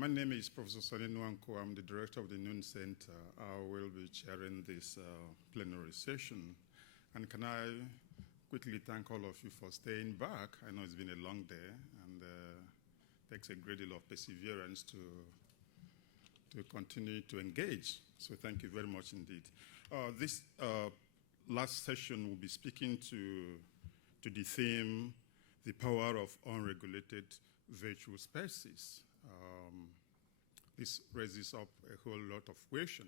My name is Professor Sonny Nwankwo. I'm the director of the Noon Center. I will be chairing this plenary session. And can I quickly thank all of you for staying back? I know it's been a long day, and it takes a great deal of perseverance to continue to engage. So thank you very much indeed. This last session will be speaking to the theme, the power of unregulated virtual spaces. This raises up a whole lot of question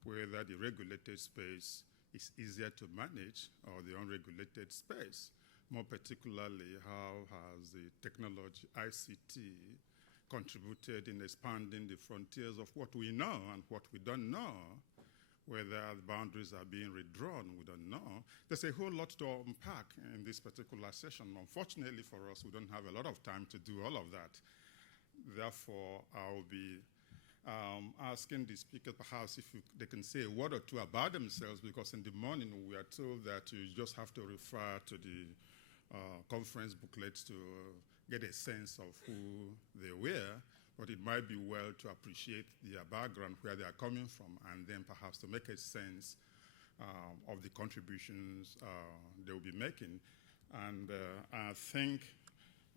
whether the regulated space is easier to manage or the unregulated space. More particularly, how has the technology, ICT, contributed in expanding the frontiers of what we know and what we don't know, whether the boundaries are being redrawn, we don't know. There's a whole lot to unpack in this particular session. Unfortunately for us, we don't have a lot of time to do all of that. Therefore, I'll be asking the speaker perhaps if they can say a word or two about themselves, because in the morning we are told that you just have to refer to the conference booklets to get a sense of who they were, but it might be well to appreciate their background, where they are coming from, and then perhaps to make a sense of the contributions they will be making. And I think,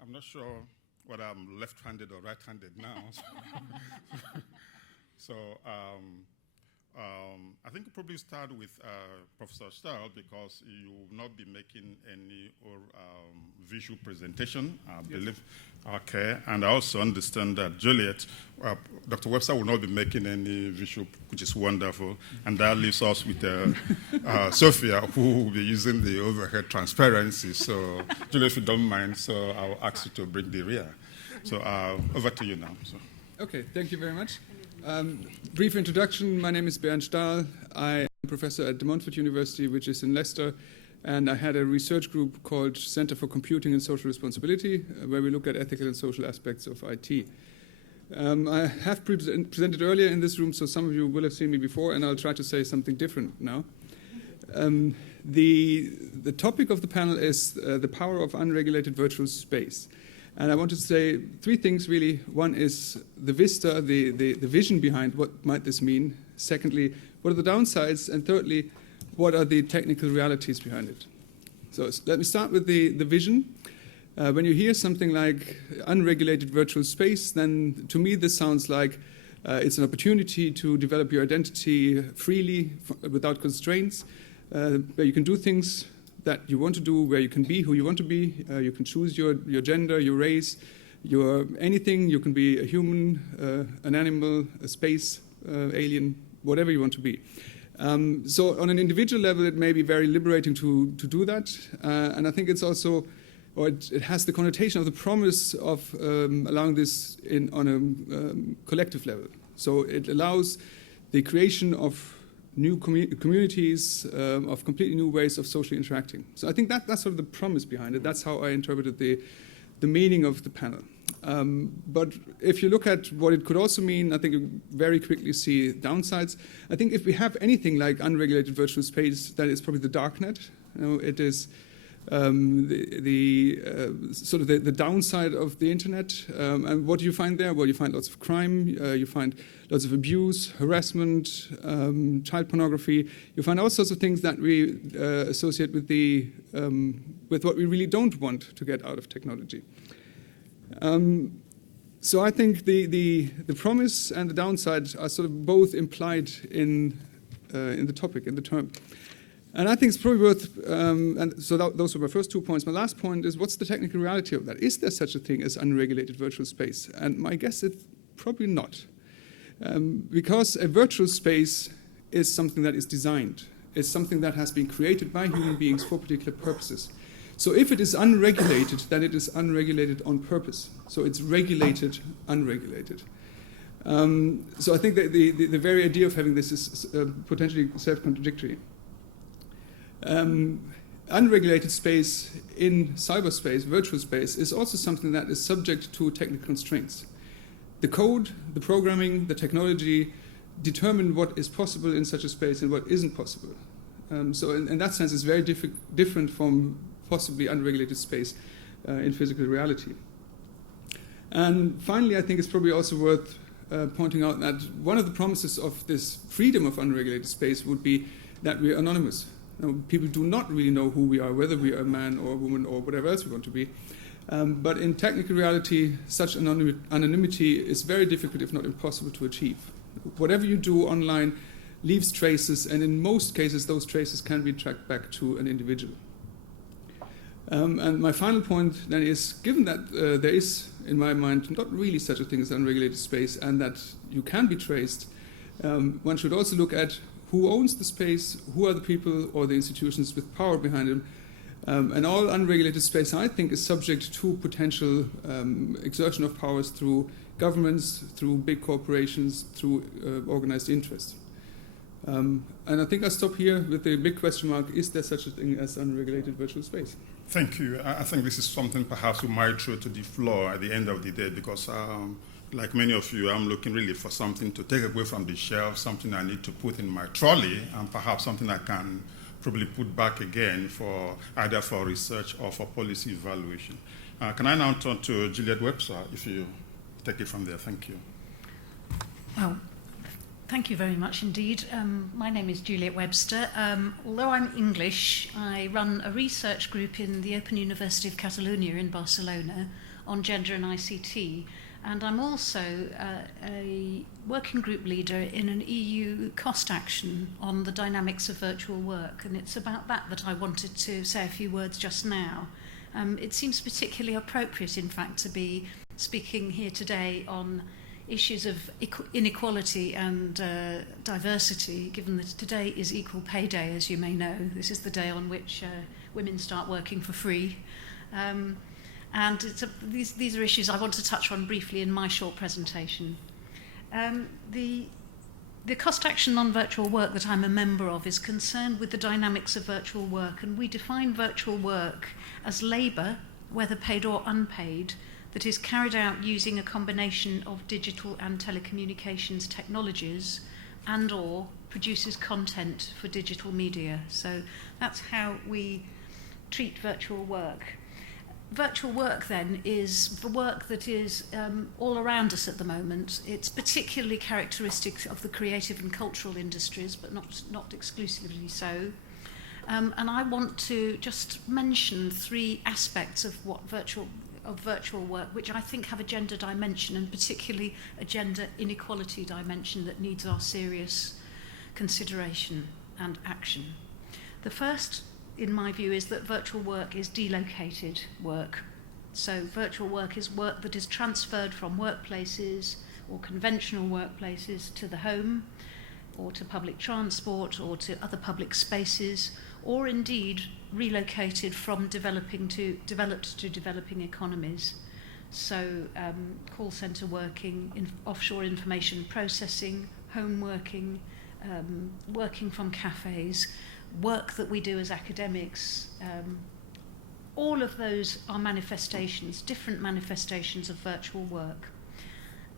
I'm not sure whether I'm left-handed or right-handed now. So I think we'll probably start with Professor Stahl, because you will not be making any visual presentation, I believe. Okay, and I also understand that Juliet, Dr. Webster will not be making any visual, which is wonderful, and that leaves us with Sophia, who will be using the overhead transparency. So, Juliet, if you don't mind, so I'll ask you to bring the rear. So, over to you now. So. Okay, thank you very much. Brief introduction, my name is Bernd Stahl. I am a professor at the Montfort University, which is in Leicester, and I had a research group called Center for Computing and Social Responsibility, where we look at ethical and social aspects of IT. I have presented earlier in this room, so some of you will have seen me before, and I'll try to say something different now. The topic of the panel is the power of unregulated virtual space. And I want to say three things, really. One is the vista, the vision behind what might this mean. Secondly, what are the downsides? And thirdly, what are the technical realities behind it? So let me start with the vision. When you hear something like unregulated virtual space, then to me this sounds like it's an opportunity to develop your identity freely, without constraints, where you can do things that you want to do, where you can be who you want to be. You can choose your gender, your race, your anything. You can be a human, an animal, a space alien, whatever you want to be. So on an individual level, it may be very liberating to do that. And I think it's also, or it has the connotation of the promise of allowing this on a collective level. So it allows the creation of new communities, of completely new ways of socially interacting. So I think that's sort of the promise behind it. That's how I interpreted the meaning of the panel. But if you look at what it could also mean, I think you very quickly see downsides. I think if we have anything like unregulated virtual space, then it's probably the darknet. It is sort of the downside of the internet. And what do you find there? Well, you find lots of crime. You find lots of abuse, harassment, child pornography. You find all sorts of things that we associate with what we really don't want to get out of technology. So I think the promise and the downside are sort of both implied in the topic, in the term. And I think it's probably worth, and so those were my first 2 points. My last point is, what's the technical reality of that? Is there such a thing as unregulated virtual space? And my guess is probably not. Because a virtual space is something that is designed. It's something that has been created by human beings for particular purposes. So if it is unregulated, then it is unregulated on purpose. So it's regulated, unregulated. So I think that the very idea of having this is potentially self-contradictory. Unregulated space in cyberspace, virtual space, is also something that is subject to technical constraints. The code, the programming, the technology determine what is possible in such a space and what isn't possible. So in that sense, it's very different from possibly unregulated space in physical reality. And finally, I think it's probably also worth pointing out that one of the promises of this freedom of unregulated space would be that we're anonymous. Now, people do not really know who we are, whether we are a man or a woman or whatever else we want to be. But in technical reality, such anonymity is very difficult, if not impossible, to achieve. Whatever you do online leaves traces, and in most cases, those traces can be tracked back to an individual. And my final point then is, given that there is, in my mind, not really such a thing as unregulated space, and that you can be traced, one should also look at who owns the space, who are the people or the institutions with power behind them. And all unregulated space, I think, is subject to potential exertion of powers through governments, through big corporations, through organized interest. And I think I'll stop here with the big question mark, is there such a thing as unregulated virtual space? Thank you. I think this is something perhaps we might throw to the floor at the end of the day, because like many of you, I'm looking really for something to take away from the shelf, something I need to put in my trolley, and perhaps something I can probably put back again for either for research or for policy evaluation. Can I now turn to Juliet Webster, if you take it from there? Thank you. Well, thank you very much indeed. My name is Juliet Webster. Although I'm English, I run a research group in the Open University of Catalonia in Barcelona on gender and ICT. And I'm also a working group leader in an EU cost action on the dynamics of virtual work. And it's about that I wanted to say a few words just now. It seems particularly appropriate, in fact, to be speaking here today on issues of inequality and diversity, given that today is Equal Pay Day, as you may know. This is the day on which women start working for free. And these are issues I want to touch on briefly in my short presentation. The cost action on virtual work that I'm a member of is concerned with the dynamics of virtual work, and we define virtual work as labour, whether paid or unpaid, that is carried out using a combination of digital and telecommunications technologies and or produces content for digital media. So that's how we treat virtual work. Virtual work, then, is the work that is all around us at the moment. It's particularly characteristic of the creative and cultural industries, but not exclusively so. And I want to just mention three aspects of virtual work, which I think have a gender dimension, and particularly a gender inequality dimension that needs our serious consideration and action. The first, in my view, is that virtual work is delocated work. So virtual work is work that is transferred from workplaces or conventional workplaces to the home, or to public transport, or to other public spaces, or indeed relocated from developed to developing economies. So call centre working, offshore information processing, home working, working from cafes, work that we do as academics, all of those are manifestations, different manifestations of virtual work.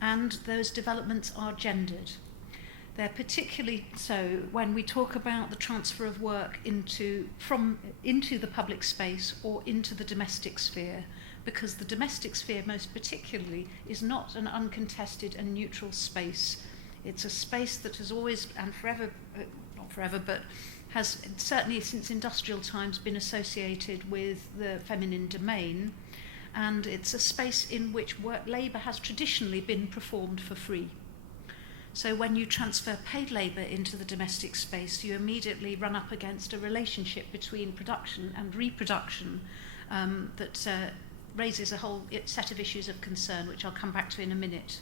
And those developments are gendered. They're particularly so when we talk about the transfer of work into the public space or into the domestic sphere, because the domestic sphere most particularly is not an uncontested and neutral space. It's a space that has always and forever, not forever, but has certainly since industrial times been associated with the feminine domain, and it's a space in which labour has traditionally been performed for free. So when you transfer paid labour into the domestic space, you immediately run up against a relationship between production and reproduction that raises a whole set of issues of concern, which I'll come back to in a minute.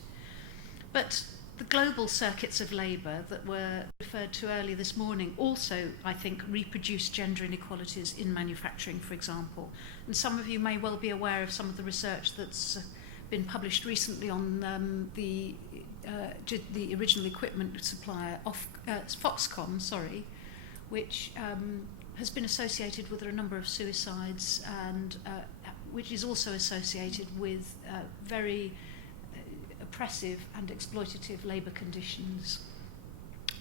But the global circuits of labour that were referred to earlier this morning also, I think, reproduce gender inequalities in manufacturing, for example. And some of you may well be aware of some of the research that's been published recently on the original equipment supplier, Foxconn, which has been associated with a number of suicides, and which is also associated with very oppressive and exploitative labour conditions.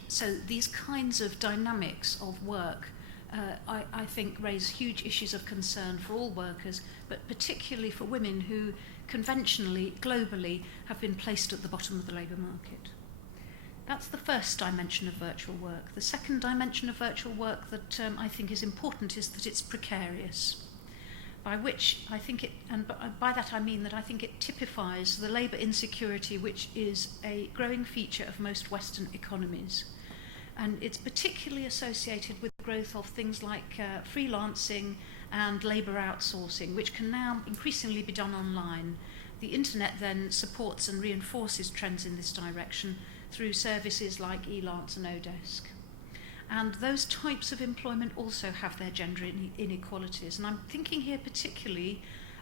So these kinds of dynamics of work I think raise huge issues of concern for all workers, but particularly for women who conventionally, globally, have been placed at the bottom of the labour market. That's the first dimension of virtual work. The second dimension of virtual work that I think is important is that it's precarious. By which I think it, and by that I mean that I think it typifies the labour insecurity which is a growing feature of most Western economies. And it's particularly associated with the growth of things like freelancing and labour outsourcing, which can now increasingly be done online. The internet then supports and reinforces trends in this direction through services like eLance and Odesk. And those types of employment also have their gender inequalities. And I'm thinking here particularly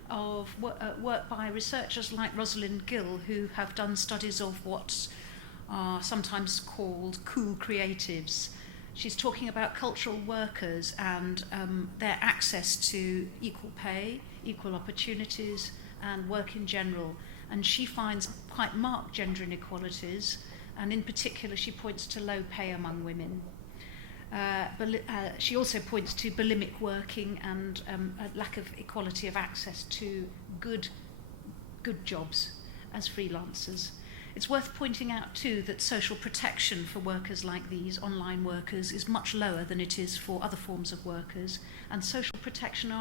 of work by researchers like Rosalind Gill, who have done studies of what are sometimes called cool creatives. She's talking about cultural workers and their access to equal pay, equal opportunities, and work in general. And she finds quite marked gender inequalities, and in particular she points to low pay among women. She also points to bulimic working and a lack of equality of access to good jobs as freelancers. It's worth pointing out too that social protection for workers like these, online workers, is much lower than it is for other forms of workers, and social protection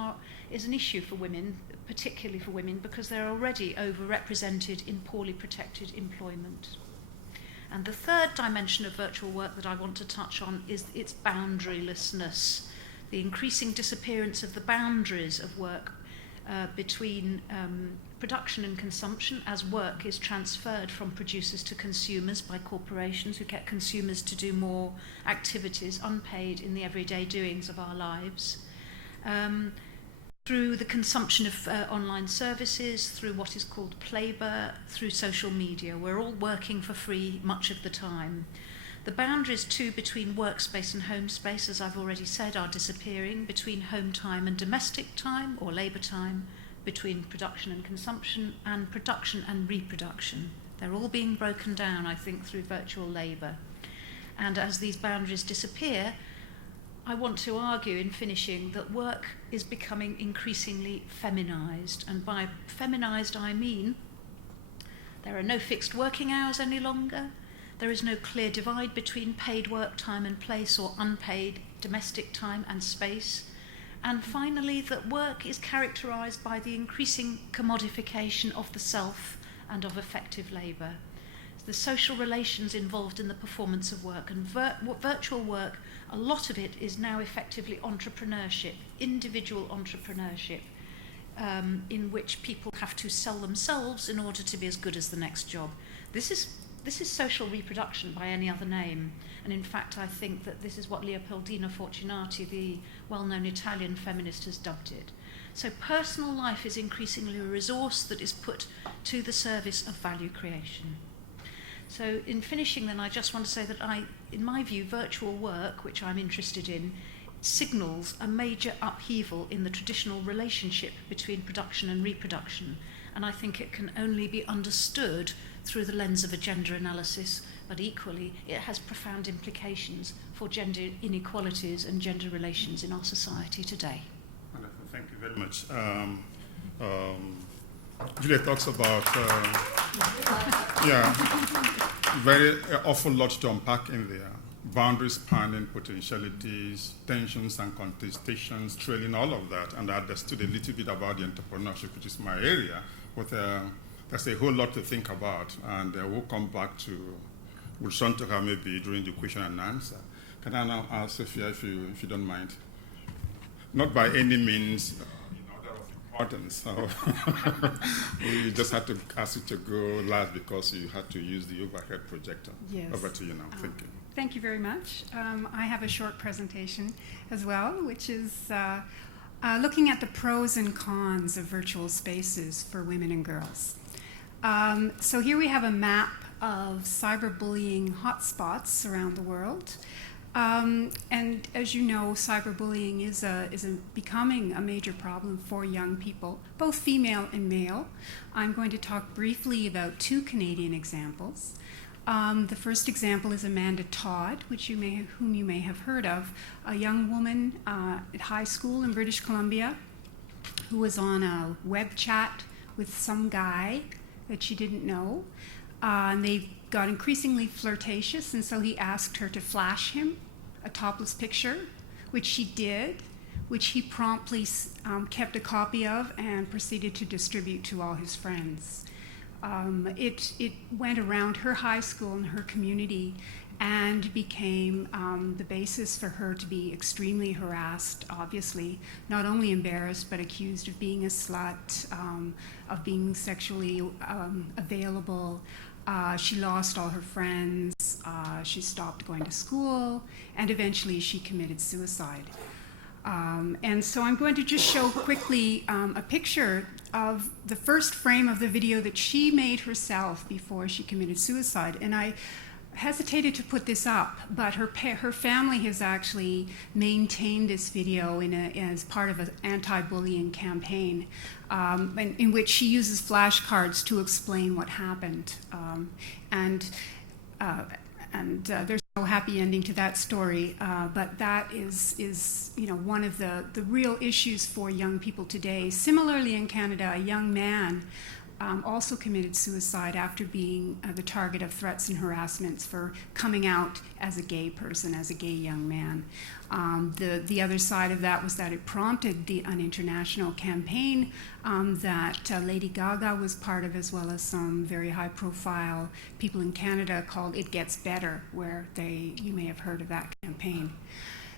is an issue for women, particularly for women, because they're already overrepresented in poorly protected employment. And the third dimension of virtual work that I want to touch on is its boundarylessness, the increasing disappearance of the boundaries of work between production and consumption as work is transferred from producers to consumers by corporations who get consumers to do more activities unpaid in the everyday doings of our lives. Through the consumption of online services, through what is called playbur, through social media. We're all working for free much of the time. The boundaries too between workspace and home space, as I've already said, are disappearing, between home time and domestic time or labour time, between production and consumption, and production and reproduction. They're all being broken down, I think, through virtual labour. And as these boundaries disappear, I want to argue in finishing that work is becoming increasingly feminised. And by feminised I mean there are no fixed working hours any longer. There is no clear divide between paid work time and place or unpaid domestic time and space. And finally, that work is characterised by the increasing commodification of the self and of effective labour. The social relations involved in the performance of work, and virtual work, a lot of it is now effectively entrepreneurship, individual entrepreneurship, in which people have to sell themselves in order to be as good as the next job. This is social reproduction by any other name, and in fact I think that this is what Leopoldina Fortunati, the well-known Italian feminist, has dubbed it. So personal life is increasingly a resource that is put to the service of value creation. So in finishing then, I just want to say that in my view, virtual work, which I'm interested in, signals a major upheaval in the traditional relationship between production and reproduction. And I think it can only be understood through the lens of a gender analysis, but equally it has profound implications for gender inequalities and gender relations in our society today. Wonderful, thank you very much. Juliet talks about, very awful lot to unpack in there. Boundary spanning, potentialities, tensions and contestations, trailing all of that. And I understood a little bit about the entrepreneurship, which is my area, but there's a whole lot to think about. And we'll come back to, we'll turn to her maybe during the question and answer. Can I now ask Sophia, if you don't mind? Not by any means so we just had to ask you to go last because you had to use the overhead projector. Yes. Over to you now. Thank you. Thank you very much. I have a short presentation as well, which is looking at the pros and cons of virtual spaces for women and girls. So here we have a map of cyberbullying hotspots around the world. And as you know, cyberbullying is becoming a major problem for young people, both female and male. I'm going to talk briefly about two Canadian examples. The first example is Amanda Todd, whom you may have heard of, a young woman at high school in British Columbia who was on a web chat with some guy that she didn't know. And they got increasingly flirtatious, and so he asked her to flash him a topless picture, which she did, which he promptly kept a copy of and proceeded to distribute to all his friends. It went around her high school and her community and became the basis for her to be extremely harassed, obviously, not only embarrassed, but accused of being a slut, of being sexually available. She lost all her friends, she stopped going to school, and eventually she committed suicide. And so I'm going to just show quickly a picture of the first frame of the video that she made herself before she committed suicide. And I hesitated to put this up, but her family has actually maintained this video as part of an anti-bullying campaign, in which she uses flashcards to explain what happened. There's no happy ending to that story, but that is one of the real issues for young people today. Similarly, in Canada, a young man also committed suicide after being the target of threats and harassments for coming out as a gay person, as a gay young man. The other side of that was that it prompted an international campaign that Lady Gaga was part of, as well as some very high-profile people in Canada called It Gets Better, where you may have heard of that campaign.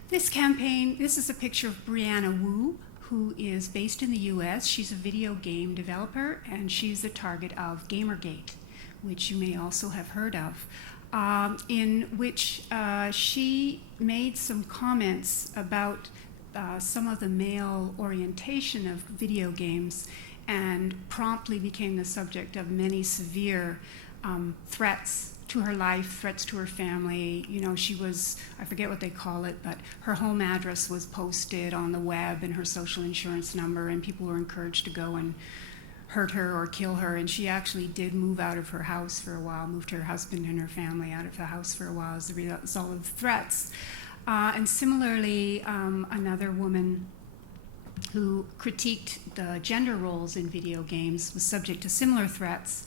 This is a picture of Brianna Wu, who is based in the US. She's a video game developer, and she's the target of Gamergate, which you may also have heard of, in which she made some comments about some of the male orientation of video games and promptly became the subject of many severe threats to her life, threats to her family. She was, I forget what they call it, but her home address was posted on the web and her social insurance number, and people were encouraged to go and hurt her or kill her. And she actually did move out of her house for a while, moved her husband and her family out of the house for a while as a result of threats. And similarly, another woman who critiqued the gender roles in video games was subject to similar threats.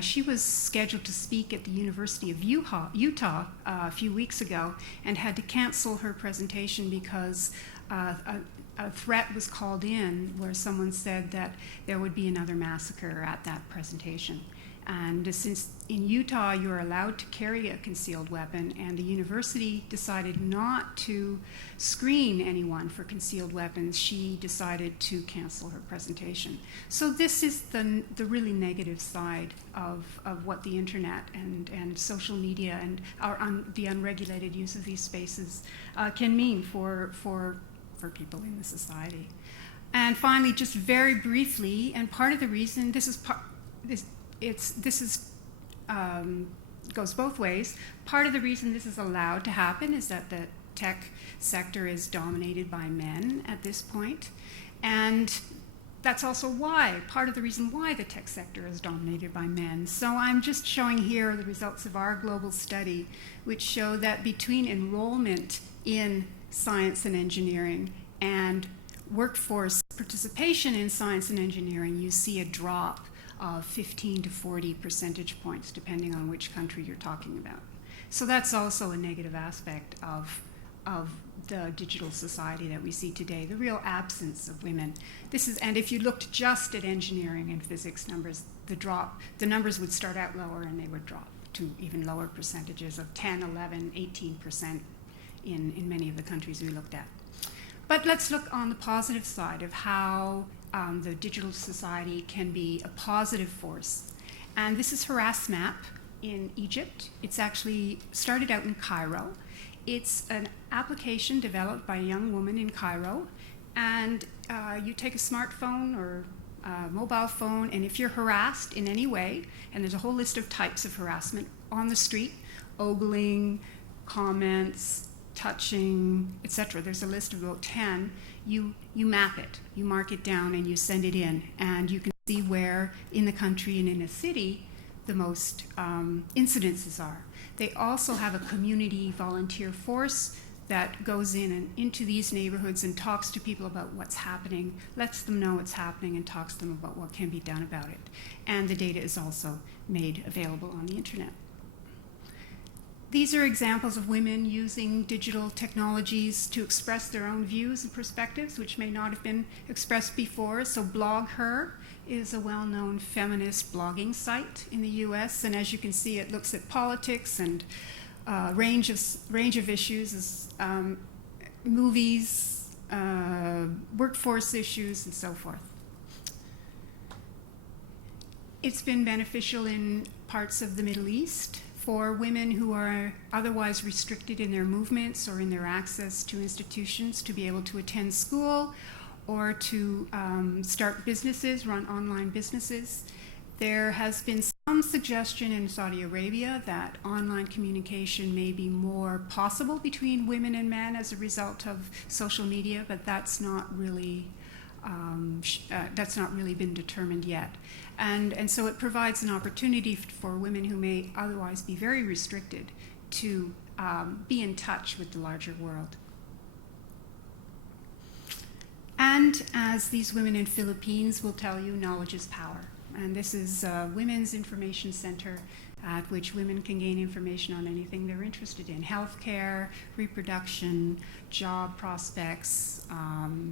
She was scheduled to speak at the University of Utah a few weeks ago and had to cancel her presentation because a threat was called in where someone said that there would be another massacre at that presentation. And since in Utah you're allowed to carry a concealed weapon, and the university decided not to screen anyone for concealed weapons, she decided to cancel her presentation. So this is the really negative side of what the internet and social media and the unregulated use of these spaces can mean for people in the society. And finally, just very briefly, and part of the reason goes both ways. Part of the reason this is allowed to happen is that the tech sector is dominated by men at this point. And that's also part of the reason why the tech sector is dominated by men. So I'm just showing here the results of our global study, which show that between enrollment in science and engineering and workforce participation in science and engineering, you see a drop of 15 to 40 percentage points, depending on which country you're talking about. So that's also a negative aspect of the digital society that we see today, the real absence of women. And if you looked just at engineering and physics numbers, the numbers would start out lower and they would drop to even lower percentages of 10, 11, 18% in many of the countries we looked at. But let's look on the positive side of how the digital society can be a positive force. And this is Harassmap in Egypt. It's actually started out in Cairo. It's an application developed by a young woman in Cairo. And you take a smartphone or a mobile phone, and if you're harassed in any way, and there's a whole list of types of harassment on the street, ogling, comments, touching, etc. There's a list of about 10. You map it, you mark it down, and you send it in. And you can see where in the country and in a city the most incidences are. They also have a community volunteer force that goes in and into these neighborhoods and talks to people about what's happening, lets them know what's happening, and talks to them about what can be done about it. And the data is also made available on the internet. These are examples of women using digital technologies to express their own views and perspectives, which may not have been expressed before. So BlogHer is a well-known feminist blogging site in the US, and as you can see, it looks at politics and range of issues, movies, workforce issues, and so forth. It's been beneficial in parts of the Middle East for women who are otherwise restricted in their movements or in their access to institutions to be able to attend school or to start businesses, run online businesses. There has been some suggestion in Saudi Arabia that online communication may be more possible between women and men as a result of social media, but that's not really been determined yet. And so it provides an opportunity for women who may otherwise be very restricted to be in touch with the larger world. And as these women in Philippines will tell you, knowledge is power. And this is a women's information center at which women can gain information on anything they're interested in: healthcare, reproduction, job prospects,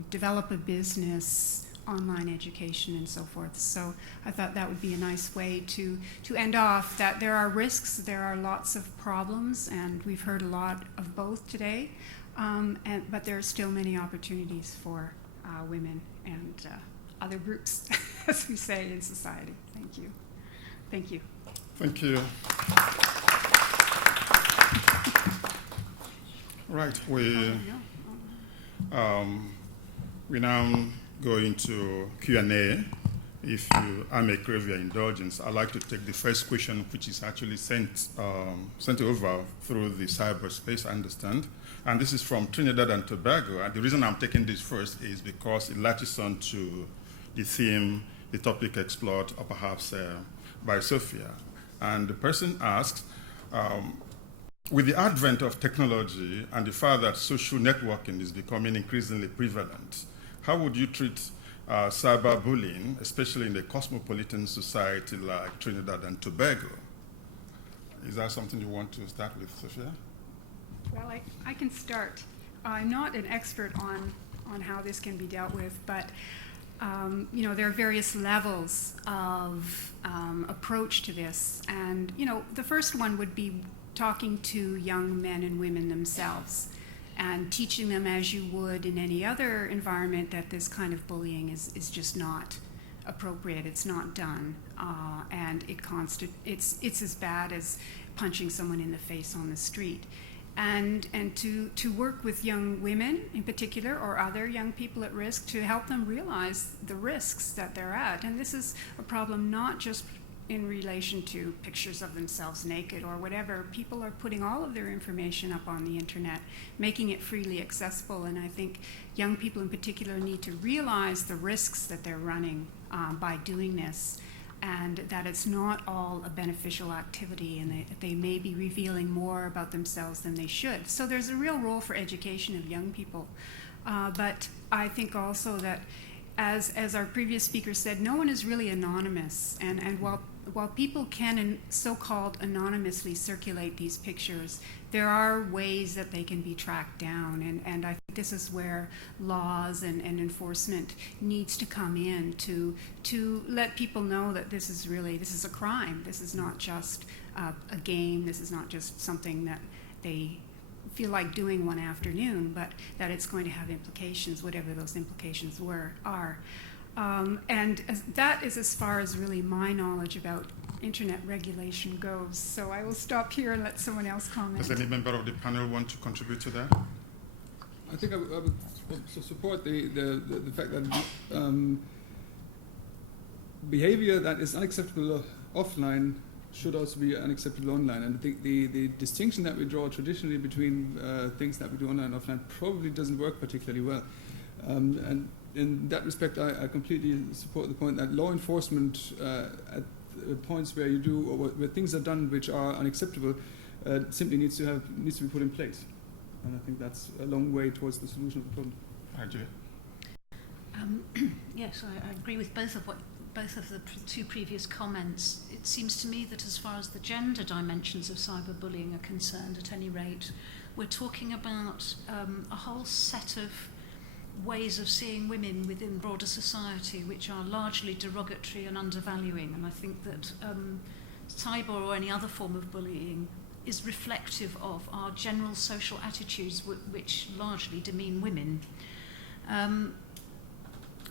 develop a business, online education, and so forth. So I thought that would be a nice way to end off, that there are risks, there are lots of problems, and we've heard a lot of both today, but there are still many opportunities for women and other groups, as we say in society. Thank you. Thank you. Thank you. Right, we now go into Q&A. If I may crave your indulgence, I'd like to take the first question, which is actually sent over through the cyberspace, I understand. And this is from Trinidad and Tobago. And the reason I'm taking this first is because it latches on to the theme, the topic explored, or perhaps by Sophia. And the person asks, with the advent of technology and the fact that social networking is becoming increasingly prevalent, how would you treat cyberbullying, especially in a cosmopolitan society like Trinidad and Tobago? Is that something you want to start with, Sophia? Well, I can start. I'm not an expert on how this can be dealt with, but there are various levels of approach to this. And, the first one would be talking to young men and women themselves and teaching them, as you would in any other environment, that this kind of bullying is just not appropriate. It's not done. And it's as bad as punching someone in the face on the street. And to work with young women in particular, or other young people at risk, to help them realize the risks that they're at. And this is a problem not just in relation to pictures of themselves naked or whatever. People are putting all of their information up on the internet, making it freely accessible. And I think young people in particular need to realize the risks that they're running by doing this, and that it's not all a beneficial activity, and they may be revealing more about themselves than they should. So there's a real role for education of young people. But I think also that, as our previous speaker said, no one is really anonymous. And while people can so-called anonymously circulate these pictures, there are ways that they can be tracked down. And I think this is where laws and enforcement needs to come in to let people know that this is a crime. This is not just a game. This is not just something that they feel like doing one afternoon, but that it's going to have implications, whatever those implications are. And that is as far as really my knowledge about internet regulation goes. So I will stop here and let someone else comment. Does any member of the panel want to contribute to that? I think I would support the fact that behavior that is unacceptable offline should also be unacceptable online. And I think the distinction that we draw traditionally between things that we do online and offline probably doesn't work particularly well. And in that respect, I completely support the point that law enforcement at points where you do, or where things are done which are unacceptable, simply needs to be put in place. And I think that's a long way towards the solution of the problem. Hi, Juliet. Yes, I agree with both of the two previous comments. It seems to me that as far as the gender dimensions of cyberbullying are concerned, at any rate, we're talking about a whole set of ways of seeing women within broader society which are largely derogatory and undervaluing. And I think that cyber or any other form of bullying is reflective of our general social attitudes which largely demean women.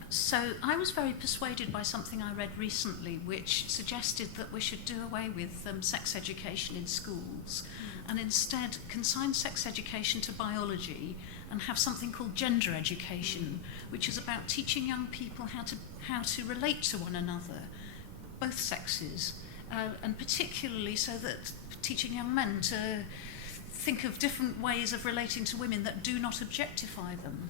So I was very persuaded by something I read recently which suggested that we should do away with sex education in schools and instead consign sex education to biology and have something called gender education, which is about teaching young people how to relate to one another, both sexes, and particularly so that teaching young men to think of different ways of relating to women that do not objectify them.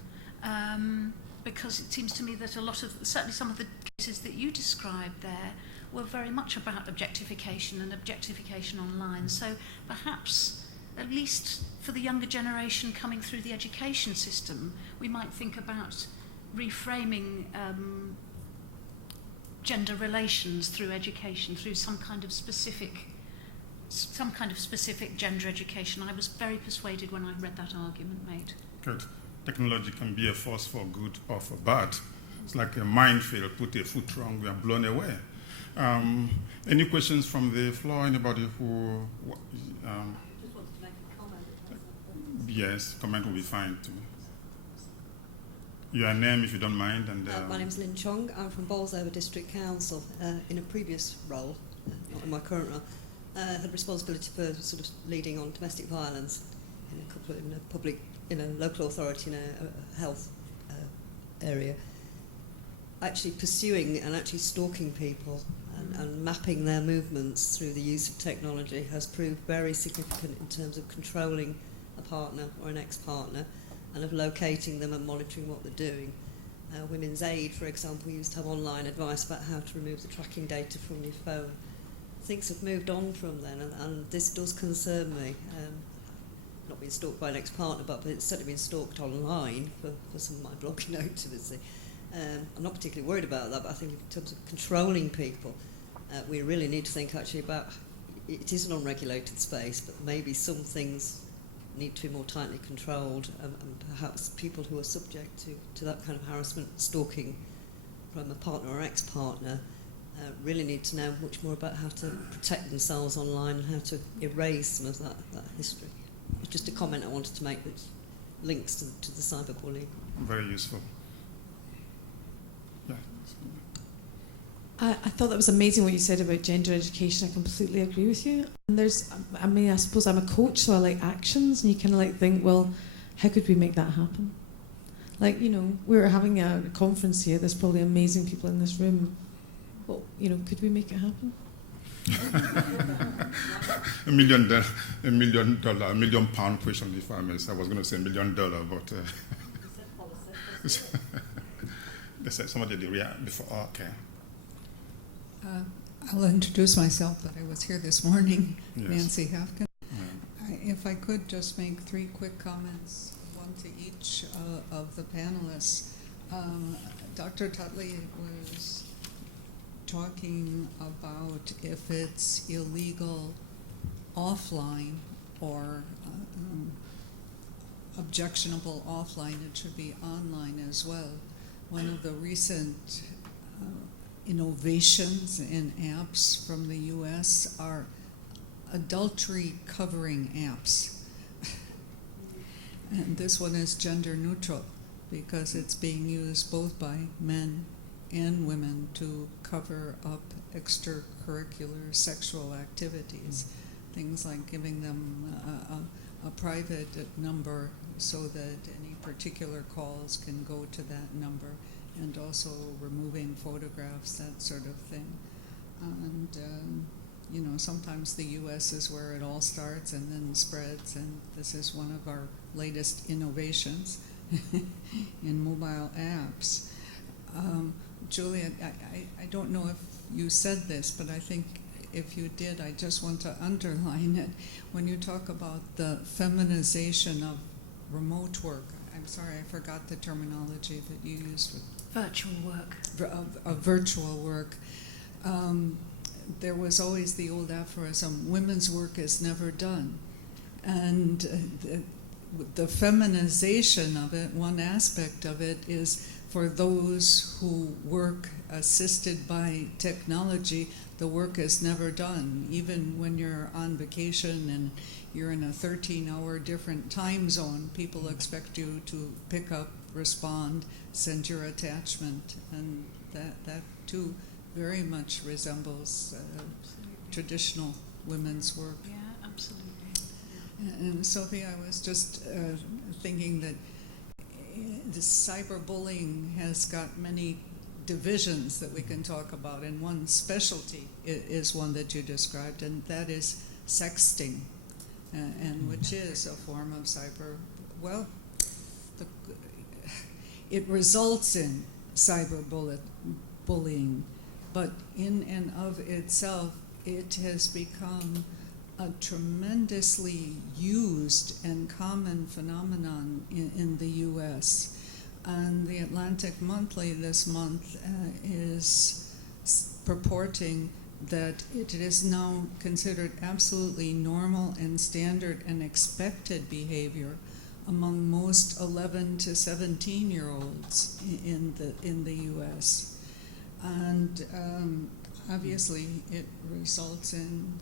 Because it seems to me that certainly some of the cases that you described there were very much about objectification and objectification online. So perhaps, at least for the younger generation coming through the education system, we might think about reframing gender relations through education, through some kind of specific gender education. I was very persuaded when I read that argument made. Good. Technology can be a force for good or for bad. It's like a minefield. Put a foot wrong, we are blown away. Any questions from the floor? Anybody who... just wanted to make a comment. Yes, comment will be fine too. Your name, if you don't mind. And My name's Lynn Chong. I'm from Bolsover District Council. In a previous role, not in my current role, had responsibility for sort of leading on domestic violence in a local authority in a health area. Actually pursuing and actually stalking people and mapping their movements through the use of technology has proved very significant in terms of controlling a partner or an ex-partner and of locating them and monitoring what they're doing. Women's Aid, for example, used to have online advice about how to remove the tracking data from your phone. Things have moved on from then, and this does concern me. Not being stalked by an ex-partner, but it's certainly been stalked online for some of my blogging activity. I'm not particularly worried about that, but I think in terms of controlling people, we really need to think actually about, it is an unregulated space, but maybe some things need to be more tightly controlled, and perhaps people who are subject to that kind of harassment, stalking from a partner or ex-partner, really need to know much more about how to protect themselves online and how to erase some of that history. It's just a comment I wanted to make that links to the cyberbullying. very useful. Yeah. I thought that was amazing what you said about gender education. I completely agree with you. And I suppose I'm a coach, so I like actions, and you kind of like think, well, how could we make that happen? Like, we're having a conference here. There's probably amazing people in this room. Well, could we make it happen? $1 million question, if I may say. I was going to say $1 million, but they said somebody did before. Oh, okay. I'll introduce myself, but I was here this morning, Yes. Nancy Hafkin. Yeah. If I could just make 3 quick comments, one to each of the panelists. Dr. Tutley was talking about if it's illegal offline or objectionable offline, it should be online as well. One of the recent innovations in apps from the US are adultery covering apps. And this one is gender neutral because it's being used both by men and women to cover up extracurricular sexual activities. Things like giving them a private number so that any particular calls can go to that number, and also removing photographs, that sort of thing. And sometimes the US is where it all starts and then spreads, and this is one of our latest innovations in mobile apps. Juliet, I don't know if you said this, but I think if you did, I just want to underline it. When you talk about the feminization of remote work, I'm sorry, I forgot the terminology that you used with Virtual work. Of virtual work. There was always the old aphorism, women's work is never done. And the feminization of it, one aspect of it is for those who work assisted by technology, the work is never done. Even when you're on vacation and you're in a 13-hour different time zone, people expect you to pick up, respond, send your attachment, and that too very much resembles traditional women's work. Yeah, absolutely. And Sophia, I was just thinking that the cyberbullying has got many divisions that we can talk about, and one specialty is one that you described, and that is sexting, and which is a form of it results in cyberbullying, but in and of itself, it has become a tremendously used and common phenomenon in the U.S. And the Atlantic Monthly this month is purporting that it is now considered absolutely normal and standard and expected behavior among most 11 to 17-year-olds in the U.S. And obviously it results in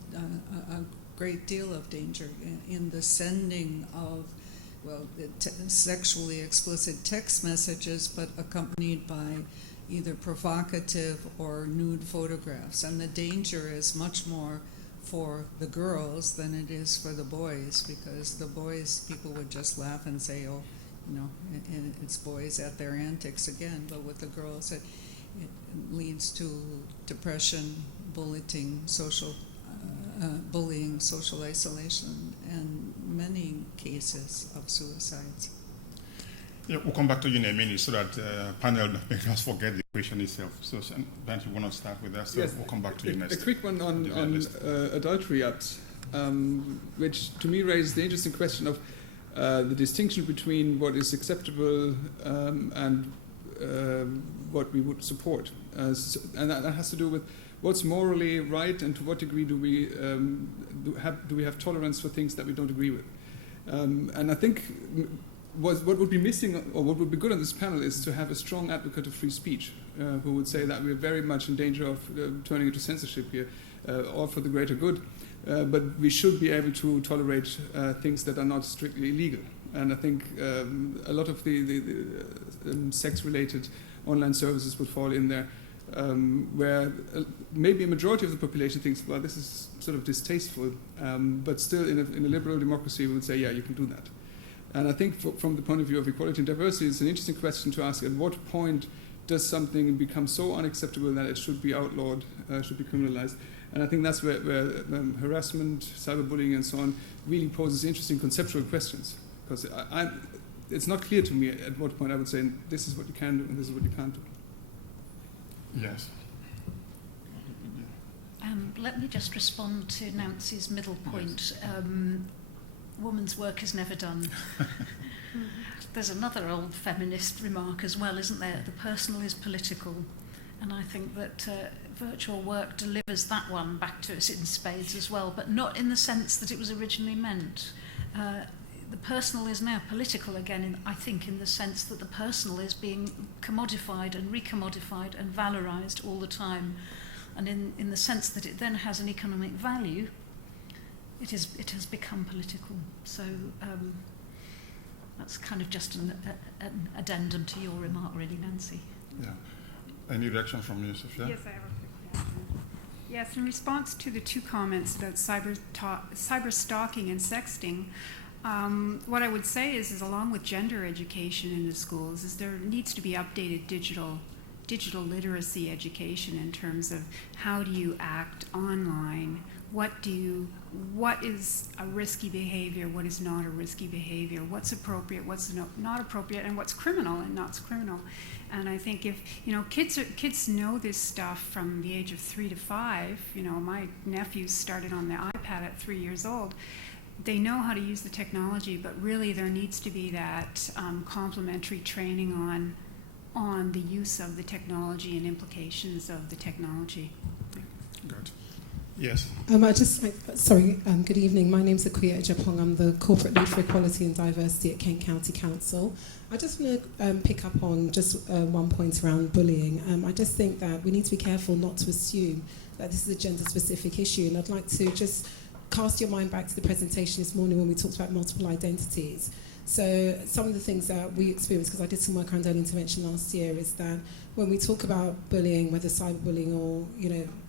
a great deal of danger in the sending of, sexually explicit text messages, but accompanied by either provocative or nude photographs. And the danger is much more for the girls than it is for the boys, because the boys, people would just laugh and say, oh, it's boys at their antics again. But with the girls, it leads to depression, bullying, social isolation, and many cases of suicides. Yeah, we'll come back to you in a minute so that panel makes us forget the question itself. So, Bernd, you want to start with that? So yes, we'll come back to you next. A quick one on adultery apps, which to me raises the interesting question of the distinction between what is acceptable and what we would support. And that has to do with what's morally right and to what degree do we have tolerance for things that we don't agree with. And I think what would be missing, or what would be good on this panel, is to have a strong advocate of free speech who would say that we're very much in danger of turning into censorship here, all for the greater good. But we should be able to tolerate things that are not strictly illegal. And I think a lot of the sex-related online services would fall in there, where maybe a majority of the population thinks, well, this is sort of distasteful, but still in a liberal democracy we would say, yeah, you can do that. And I think from the point of view of equality and diversity, it's an interesting question to ask, at what point does something become so unacceptable that it should be outlawed, should be criminalized? And I think that's where harassment, cyberbullying, and so on really poses interesting conceptual questions. Because it's not clear to me at what point I would say, this is what you can do and this is what you can't do. Yes. Let me just respond to Nancy's middle point. Yes. Woman's work is never done. There's another old feminist remark as well, isn't there? The personal is political. And I think that virtual work delivers that one back to us in spades as well, but not in the sense that it was originally meant. The personal is now political again, I think, in the sense that the personal is being commodified and recommodified and valorized all the time. And in the sense that it then has an economic value, it has become political. So that's kind of just an addendum to your remark, really, Nancy. Yeah. Any reaction from you, Sophia? Yes, I have a quick question. Yes, in response to the two comments about cyber stalking and sexting, what I would say is along with gender education in the schools, is there needs to be updated digital literacy education in terms of how do you act online what is a risky behavior, what is not a risky behavior, what's appropriate, what's not appropriate, and what's criminal and not criminal. And I think if, kids know this stuff from the age of 3 to 5. My nephews started on the iPad at 3 years old. They know how to use the technology, but really there needs to be that complementary training on the use of the technology and implications of the technology. Good. Yes. Good evening. My name's Akuya Ejapong. I'm the Corporate Lead for Equality and Diversity at Kent County Council. I just want to pick up on just one point around bullying. I just think that we need to be careful not to assume that this is a gender-specific issue, and I'd like to just cast your mind back to the presentation this morning when we talked about multiple identities. So some of the things that we experienced, because I did some work around early intervention last year, is that when we talk about bullying, whether cyberbullying or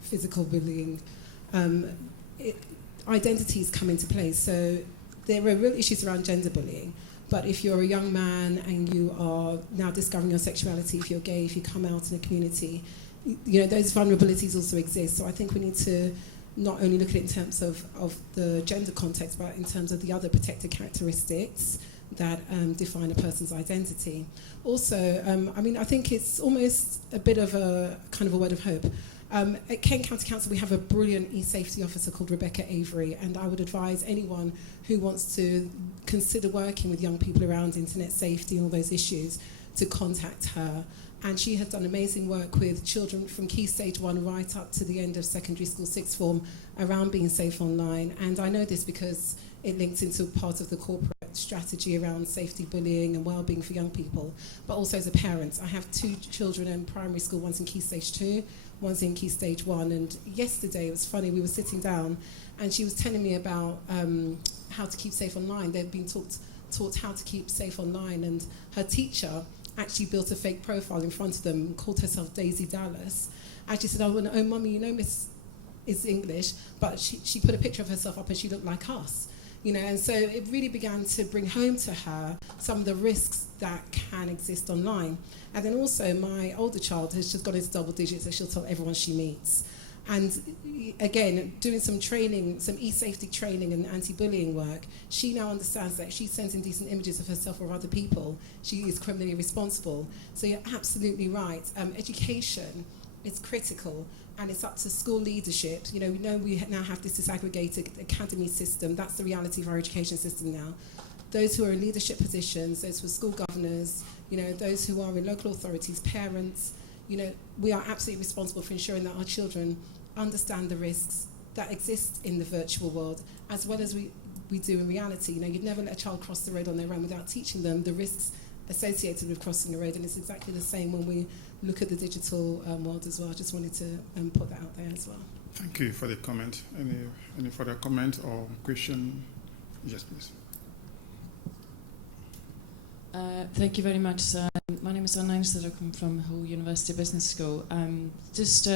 physical bullying, identities come into play. So there are real issues around gender bullying. But if you're a young man and you are now discovering your sexuality, if you're gay, if you come out in a community, those vulnerabilities also exist. So I think we need to not only look at it in terms of the gender context, but in terms of the other protected characteristics that define a person's identity. Also, I think it's almost a bit of a kind of a word of hope. At Kent County Council, we have a brilliant e-safety officer called Rebecca Avery, and I would advise anyone who wants to consider working with young people around internet safety and all those issues to contact her. And she has done amazing work with children from Key Stage 1 right up to the end of secondary school, sixth form, around being safe online. And I know this because it links into part of the corporate strategy around safety, bullying and well-being for young people, but also as a parent. I have 2 children in primary school, one's in Key Stage 2, one's in Key Stage 1. And yesterday, it was funny, we were sitting down and she was telling me about how to keep safe online. They've been taught how to keep safe online, and her teacher actually built a fake profile in front of them and called herself Daisy Dallas. And she said, oh mummy, Miss is English, but she put a picture of herself up and she looked like us. And so it really began to bring home to her some of the risks that can exist online. And then also my older child has just got into double digits, and she'll tell everyone she meets. And again, doing some training, some e-safety training and anti-bullying work, she now understands that if she sends indecent images of herself or other people, she is criminally responsible. So you're absolutely right. Education is critical, and it's up to school leadership. We know we now have this disaggregated academy system. That's the reality of our education system now. Those who are in leadership positions, those who are school governors, those who are in local authorities, parents, we are absolutely responsible for ensuring that our children understand the risks that exist in the virtual world, as well as we do in reality. You'd never let a child cross the road on their own without teaching them the risks associated with crossing the road, and it's exactly the same when we look at the digital world as well. I just wanted to put that out there as well. Thank you for the comment. Any further comment or question? Yes, please. Thank you very much. My name is Anna Instead. I come from Hull University Business School. Just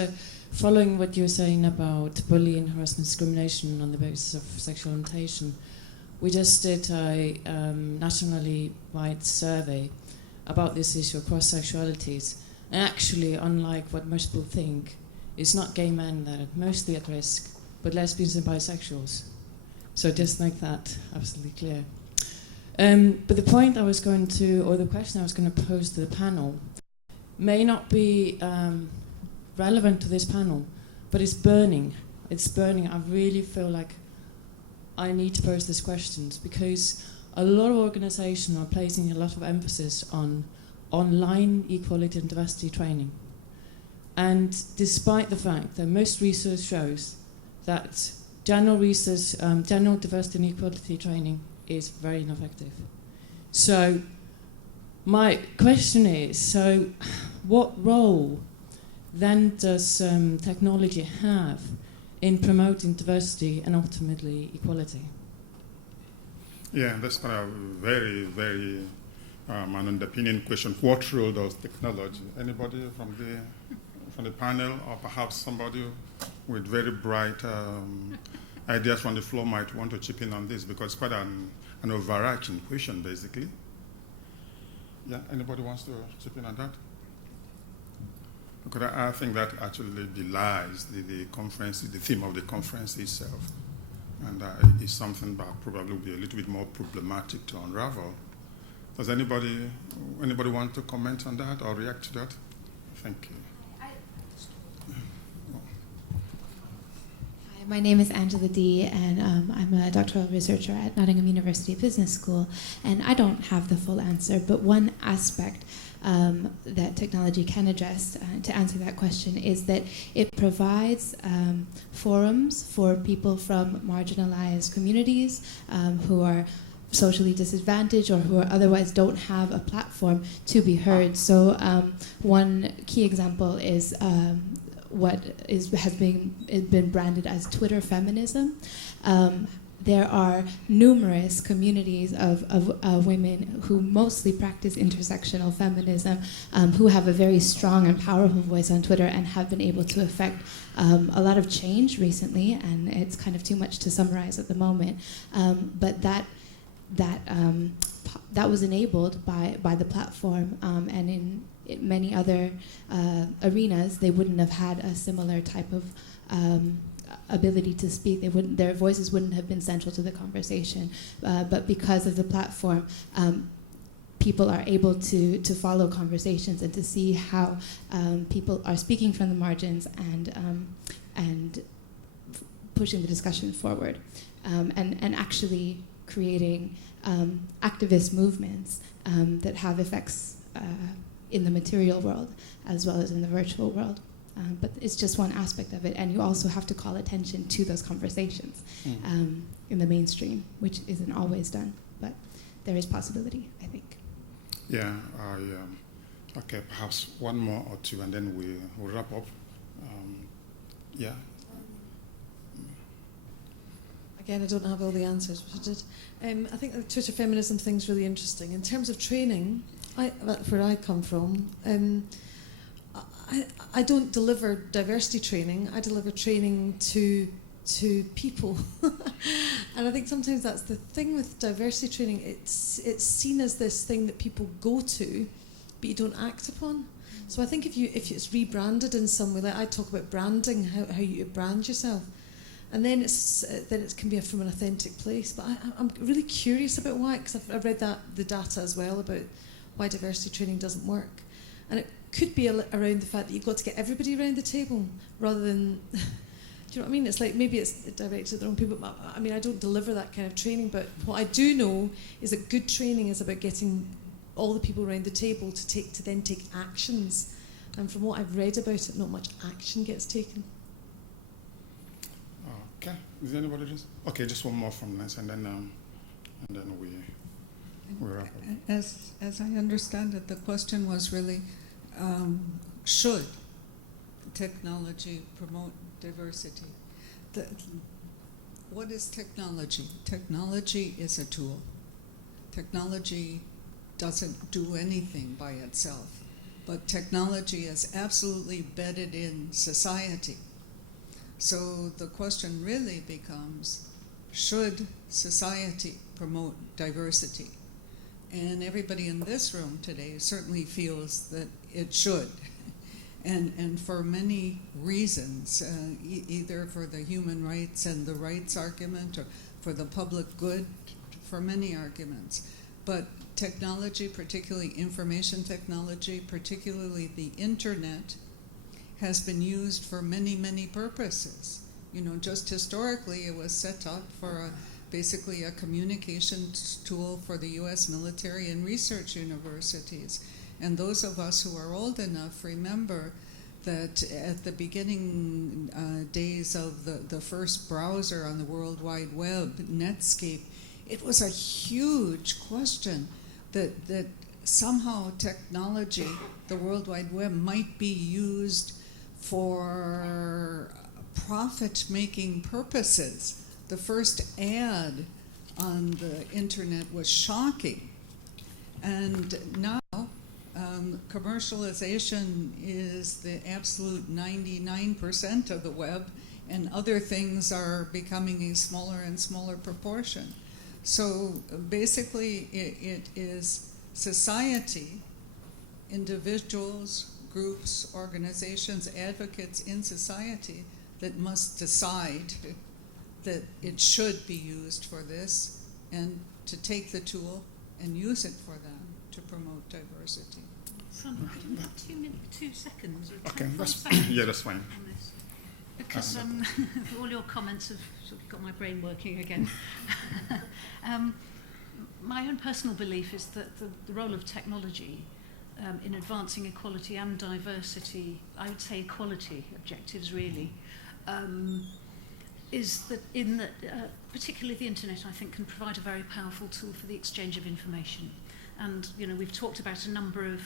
following what you were saying about bullying, harassment, discrimination on the basis of sexual orientation, we just did a nationally wide survey about this issue across sexualities. And actually, unlike what most people think, it's not gay men that are mostly at risk, but lesbians and bisexuals. So just make that absolutely clear. But the point I was going to, or the question I was going to pose to the panel, may not be relevant to this panel, but it's burning. It's burning. I really feel like I need to pose these questions because a lot of organizations are placing a lot of emphasis on online equality and diversity training. And despite the fact that most research shows that general research, general diversity and equality training is very ineffective. So my question is, so what role then does technology have in promoting diversity and ultimately equality? Yeah, that's kind of very, very an underpinning question. What role does technology? Anybody from the panel, or perhaps somebody with very bright ideas from the floor might want to chip in on this, because it's quite an overarching question, basically. Yeah, anybody wants to chip in on that? Because I think that actually belies the conference, the theme of the conference itself. And it's something that probably will be a little bit more problematic to unravel. Does anybody want to comment on that or react to that? Thank you. Hi, my name is Angela D, and I'm a doctoral researcher at Nottingham University Business School. And I don't have the full answer, but one aspect that technology can address to answer that question is that it provides forums for people from marginalized communities who are socially disadvantaged or who otherwise don't have a platform to be heard. So one key example is what has been branded as Twitter feminism. There are numerous communities of women who mostly practice intersectional feminism, who have a very strong and powerful voice on Twitter and have been able to affect a lot of change recently, and it's kind of too much to summarize at the moment. But that was enabled by the platform, and in many other arenas, they wouldn't have had a similar type of ability to speak. Their voices wouldn't have been central to the conversation. But because of the platform, people are able to follow conversations and to see how people are speaking from the margins and pushing the discussion forward, and actually creating activist movements that have effects in the material world as well as in the virtual world. But it's just one aspect of it, and you also have to call attention to those conversations in the mainstream, which isn't always done, but there is possibility, I think. Yeah, okay, perhaps one more or two, and then we'll wrap up. Yeah. Again, I don't have all the answers, but I did. I think the Twitter feminism thing's really interesting. In terms of training, where I come from, I don't deliver diversity training. I deliver training to people, and I think sometimes that's the thing with diversity training. It's seen as this thing that people go to, but you don't act upon. So I think if it's rebranded in some way, like I talk about branding, how you brand yourself, and then it can be from an authentic place. But I'm really curious about why, because I've read the data as well about why diversity training doesn't work, and it could be around the fact that you've got to get everybody around the table rather than, do you know what I mean? It's like maybe it's directed at the wrong people. I mean, I don't deliver that kind of training, but what I do know is that good training is about getting all the people around the table to then take actions. And from what I've read about it, not much action gets taken. Okay, is there anybody just? Okay, just one more from Nancy, and then we wrap up. As I understand it, the question was really, should technology promote diversity? What is technology? Technology is a tool. Technology doesn't do anything by itself, but technology is absolutely bedded in society. So the question really becomes, should society promote diversity? And everybody in this room today certainly feels that it should, and for many reasons, either for the human rights and the rights argument, or for the public good, for many arguments. But technology, particularly information technology, particularly the internet, has been used for many, many purposes. You know, just historically, it was set up for basically a communications tool for the U.S. military and research universities. And those of us who are old enough remember that at the beginning days of the first browser on the World Wide Web, Netscape, it was a huge question that somehow technology, the World Wide Web, might be used for profit-making purposes. The first ad on the internet was shocking. And now commercialization is the absolute 99% of the web, and other things are becoming a smaller and smaller proportion. So basically it is society, individuals, groups, organizations, advocates in society that must decide that it should be used for this and to take the tool and use it for them to promote diversity. Sonny, could you have 2 seconds? Okay, seconds yeah, that's fine. on this? Because all your comments have sort of got my brain working again. My own personal belief is that the role of technology in advancing equality and diversity, I would say equality objectives really, is that particularly the internet, I think, can provide a very powerful tool for the exchange of information. And we've talked about a number of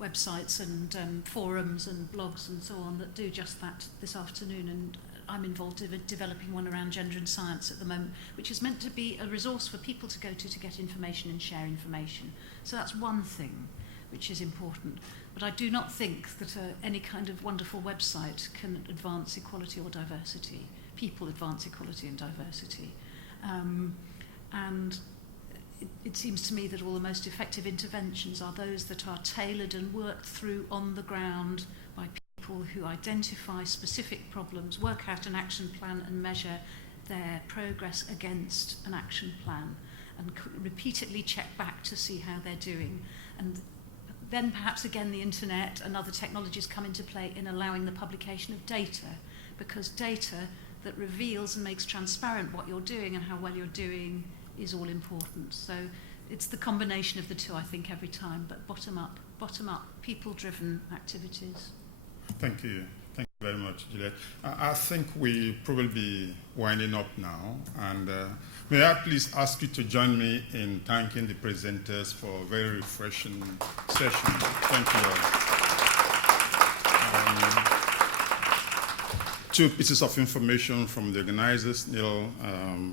websites and forums and blogs and so on that do just that this afternoon, and I'm involved in developing one around gender and science at the moment, which is meant to be a resource for people to go to get information and share information. So that's one thing which is important. But I do not think that any kind of wonderful website can advance equality or diversity. People advance equality and diversity. And it seems to me that all the most effective interventions are those that are tailored and worked through on the ground by people who identify specific problems, work out an action plan and measure their progress against an action plan, and repeatedly check back to see how they're doing. And then perhaps again the internet and other technologies come into play in allowing the publication of data, because data that reveals and makes transparent what you're doing and how well you're doing is all important. So it's the combination of the two, I think, every time, but bottom up, people-driven activities. Thank you. Thank you very much, Juliet. I think we probably be winding up now, and may I please ask you to join me in thanking the presenters for a very refreshing session. Thank you all. 2 pieces of information from the organizers, Neil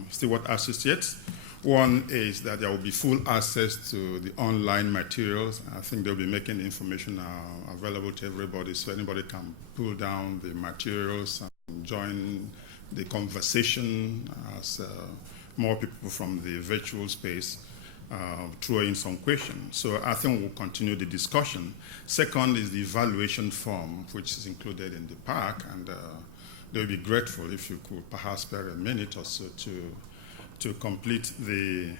Stewart Associates. One is that there will be full access to the online materials. I think they'll be making the information available to everybody, so anybody can pull down the materials and join the conversation as more people from the virtual space throw in some questions. So I think we'll continue the discussion. Second is the evaluation form, which is included in the pack, and they'll be grateful if you could perhaps spare a minute or so to complete the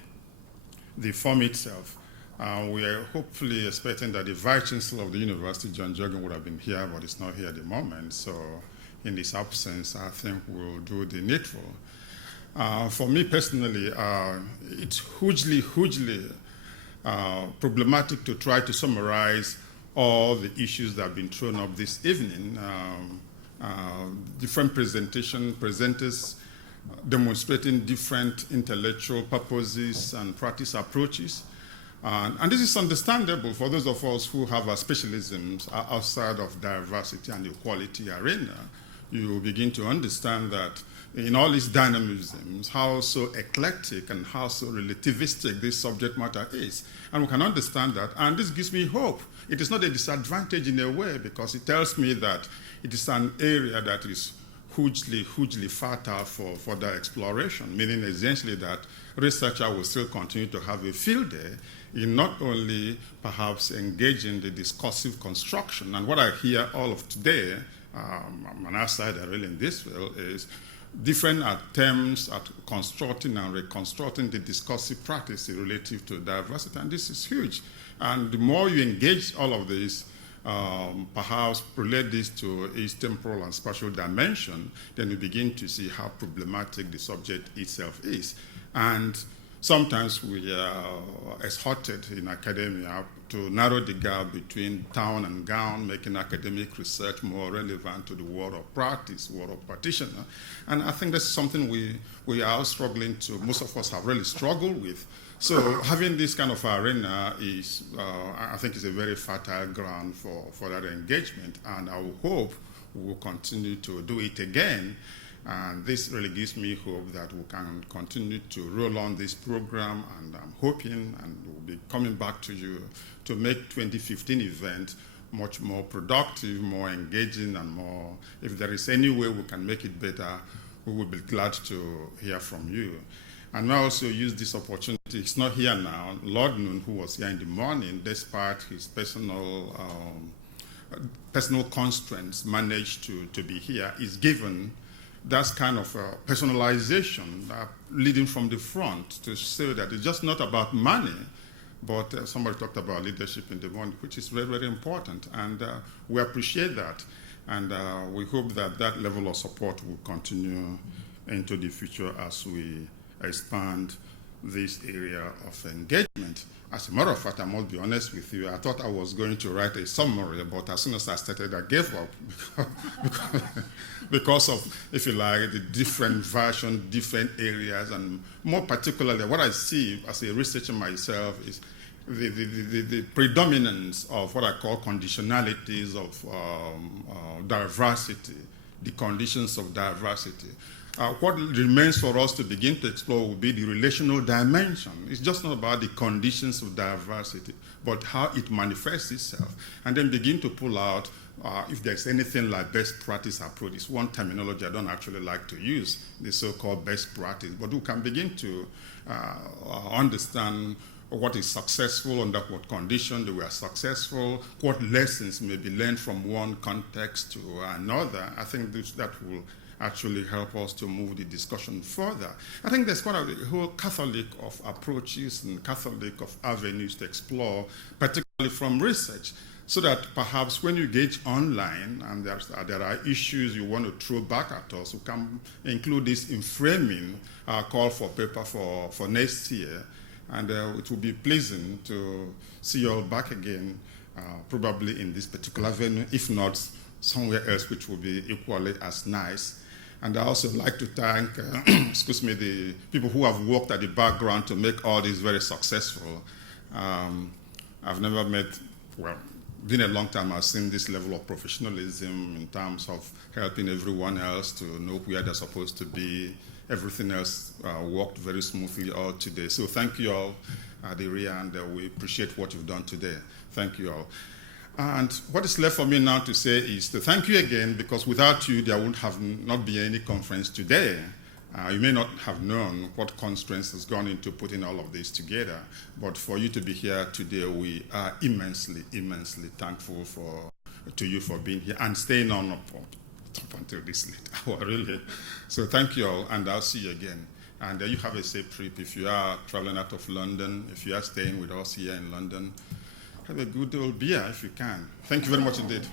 form itself. We are hopefully expecting that the Vice Chancellor of the University, John Jogan, would have been here, but he's not here at the moment. So in his absence, I think we'll do the needful. For me personally, it's hugely problematic to try to summarize all the issues that have been thrown up this evening. Different presenters demonstrating different intellectual purposes and practice approaches. And this is understandable for those of us who have our specialisms outside of diversity and equality arena. You begin to understand that in all its dynamisms, how so eclectic and how so relativistic this subject matter is. And we can understand that, and this gives me hope. It is not a disadvantage in a way, because it tells me that it is an area that is hugely fertile for further exploration, meaning essentially that researchers will still continue to have a field day in not only perhaps engaging the discursive construction, and what I hear all of today, on our side really in this field, is different attempts at constructing and reconstructing the discursive practice relative to diversity, and this is huge. And the more you engage all of this, perhaps relate this to its temporal and spatial dimension, then we begin to see how problematic the subject itself is. And sometimes we are exhorted in academia to narrow the gap between town and gown, making academic research more relevant to the world of practice, world of practitioner. And I think that's something we are struggling to, most of us have really struggled with. So having this kind of arena is, I think, is a very fertile ground for that engagement, and I will hope we will continue to do it again. And this really gives me hope that we can continue to roll on this program, and I'm hoping, and we'll be coming back to you to make 2015 event much more productive, more engaging, and more, if there is any way we can make it better, we will be glad to hear from you. And I also use this opportunity, he's not here now, Lord Noon, who was here in the morning, despite his personal personal constraints manage to be here is given that kind of personalization leading from the front to say that it's just not about money, but somebody talked about leadership in the morning, which is very, very important. And we appreciate that. And we hope that that level of support will continue into the future as we expand this area of engagement. As a matter of fact, I must be honest with you, I thought I was going to write a summary, but as soon as I started, I gave up because of, if you like, the different versions, different areas, and more particularly, what I see as a researcher myself is the predominance of what I call conditionalities of diversity, the conditions of diversity. What remains for us to begin to explore will be the relational dimension. It's just not about the conditions of diversity, but how it manifests itself, and then begin to pull out if there's anything like best practice approach. It's one terminology I don't actually like to use, the so-called best practice, but we can begin to understand what is successful, under what condition they were successful, what lessons may be learned from one context to another. I think that will actually help us to move the discussion further. I think there's quite a whole catholic of approaches and catholic of avenues to explore, particularly from research, so that perhaps when you engage online and there are issues you want to throw back at us, we can include this in framing our call for paper for next year. And it will be pleasant to see you all back again, probably in this particular venue, if not somewhere else, which will be equally as nice. And I also like to thank, the people who have worked at the background to make all this very successful. I've never met, been a long time, I've seen this level of professionalism in terms of helping everyone else to know where they're supposed to be. Everything else worked very smoothly all today. So thank you all, Aderia, and we appreciate what you've done today. Thank you all. And what is left for me now to say is to thank you again, because without you, there would have not been any conference today. You may not have known what constraints has gone into putting all of this together, but for you to be here today, we are immensely, immensely thankful to you for being here and staying on up until this late hour, really. So thank you all, and I'll see you again. And you have a safe trip if you are traveling out of London, if you are staying with us here in London. Have a good old beer if you can. Thank you very much indeed.